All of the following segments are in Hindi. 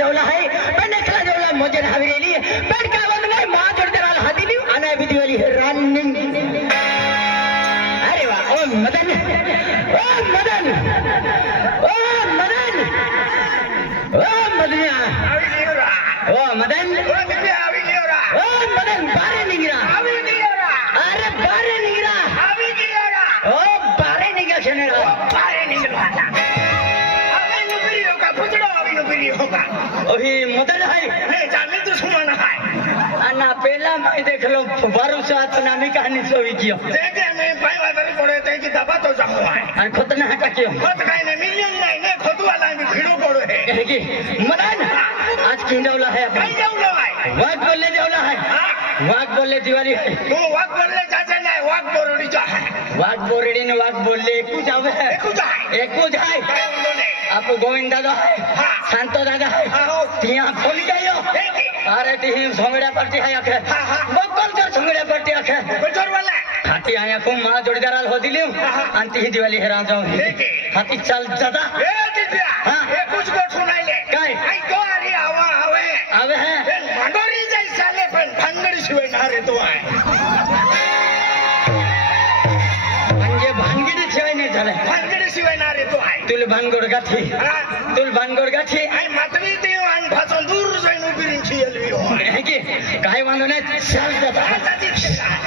जेवला आहे पण एकला जेवला मजन हवेली पण का बंद नाही मा जोडदाराल हादिली अना विधीवाली रनिंग अरे वाह ओ मदन ओ मदन ओ मदन ओ मदनिया ओ मदन ओ दिव्या आवी गियोरा ओ मदन बारे निगिरा आवी गियोरा अरे बारे निगिरा आवी गियोरा ओ बारे निगिरा छनेरा बारे निगिरा आवी नुगिरियो का पुतड़ो आवी नुगिरियो का ओही मदन है हे जाने तो सुमन है अन्ना पहला मैं देख लो बारू साथ नामी कहानी सोवी कियो देखे मैं भाई वादरी पड़े ते की दबा तो जामो है अन खुद ना हटा कियो खुद काई ने मिलियन नहीं ने खुद वाला में भिड़ो पड़ो है की मदन आज की जौला है कई जौला है वाक बोले जौला है वाक बोले दिवाली है तू वाक बोले चाचा नहीं वाक बोरड़ी जा है वाक बोरड़ी ने वाक बोले एकू जावे है एकू जाए आपको गोविंद दादा है शांतो दादा है तिया फोन कयो अरे ती संगड़ा पट्टी है आखे बकल कर संगड़ा पट्टी आखे बचर वाला हाथी आया को मां जोड़ीदाराल हो दिलियो अंती ही दिवाली हेरा जाओ हाथी चल दादा ए दिव्या हां ए कुछ को सुनाई ले काय आई तो अरे आवे है भंडोरी जैसा ले पण भंगड़ी सिवे ना रे तो आए म्हणजे भानगडी सिवे नाही झाले भानगडी सिवे ना रे तो आए तुल भानगड गाठी तुल भानगड गाठी आई मतवी ते आन भाचन दूर जाईन उबिरिन छियलवी हो है की काय वांदो नाही चल दादा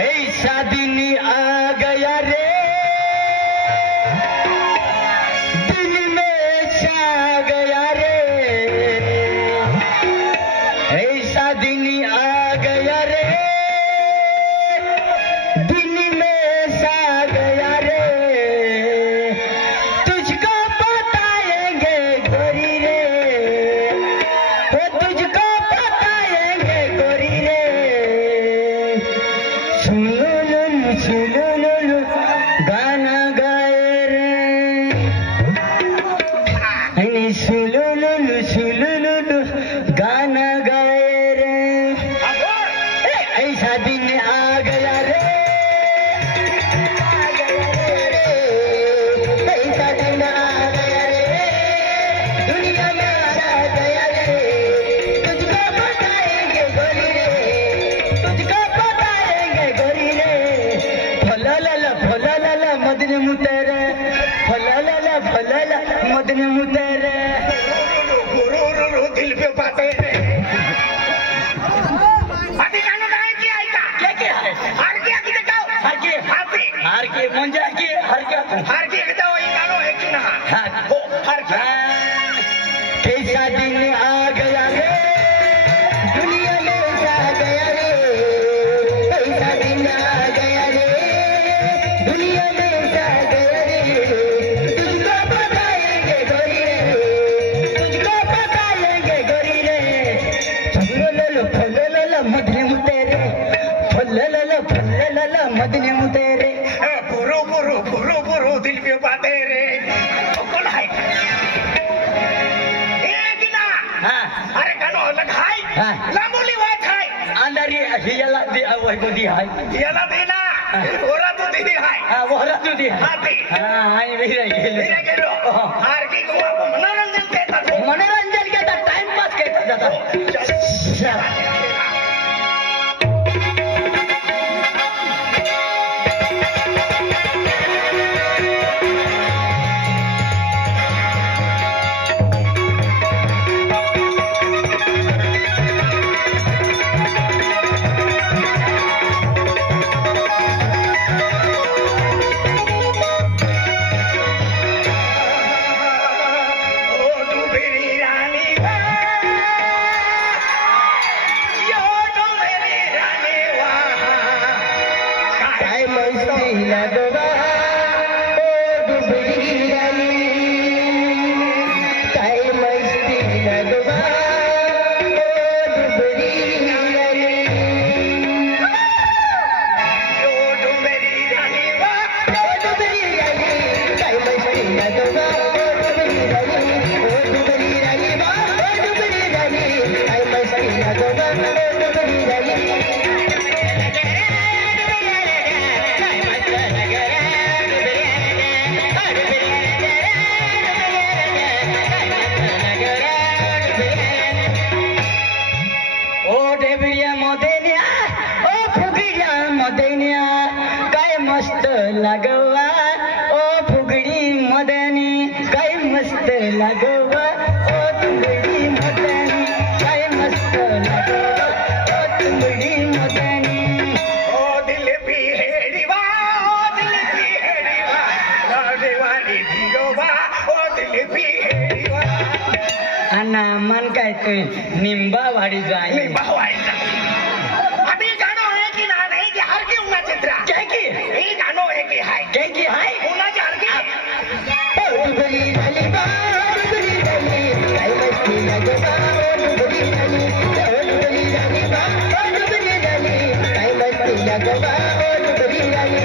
ऐसा दिन आ गया रे दिल में छा गया रे ऐसा दिन आ गया रे दिल में छा हार के मंजा के हार के कहता वो ये गानो है कि ना हाँ हो हार के कैसा दिन आ गया रे दुनिया में सा गया रे कैसा दिन आ गया रे दुनिया में सा गया रे तुझको बताएंगे गोरी रे तुझको बताएंगे गोरी रे फल्लो मदने मुतेरे फल्लो मदने मुतेरे पुरो दिल पे बाते रे कौन है ये कि ना हाँ अरे गानो अलग है हाँ लांबोली बात है अंदर ये यला दे वही को दी है याला देना ओरा तो दी है हाँ वो रख दी है हाँ दी हाँ आई भी रही गेलो हार की को आप मनोरंजन कहता था मनोरंजन कहता टाइम पास कहता जाता लगवा ओ फुगड़ी मदनी कई मस्त लगवा ओ फुगड़ी मदनी कई मस्त लगवा ओ फुगड़ी मदनी ओ दिल भी हेड़ीवा दीवानी भीगोवा ओ दिल भी हेड़ीवा अन्ना मन काय तो निंबा वाड़ी जाए निंबा वाड़ी अभी गानो है कि ना नहीं कि हर के उना चित्रा क्या की ये गानो है कि हाय क्या की हाय उना जार के डुबली डाली बा डुबली डाली काई मस्ती लगवा ओ डुबली डाली डुबली डाली बा डुबली डाली काई मस्ती लगवा ओ डुबली डाली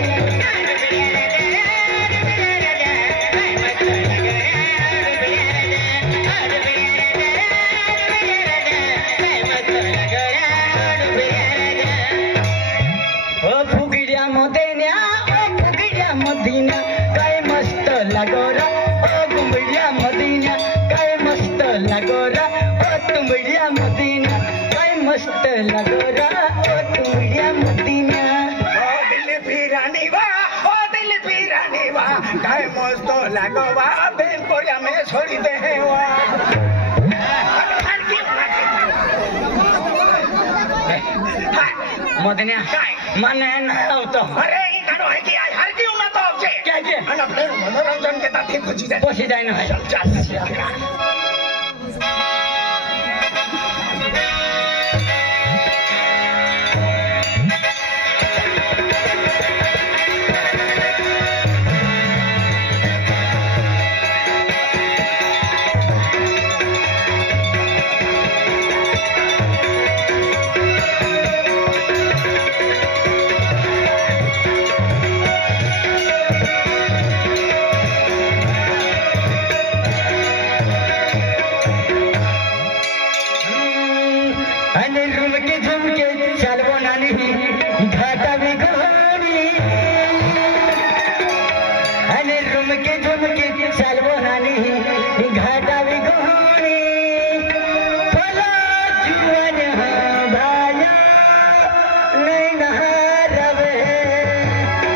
लगोरा ओ गुमड़िया मदीना काय मस्त लगोरा ओ तुमड़िया मदीना काय मस्त लगोरा ओ तुमड़िया मदीना ओ दिल पीरानी वा काय मस्त लगोवा बेन कोरिया में छोड़ी दे वा मदनिया माने ना तो अरे ये गानो है कि आज हर की उम्र तो क्या मनोरंजन के ताकि पहुंची जाए ना चल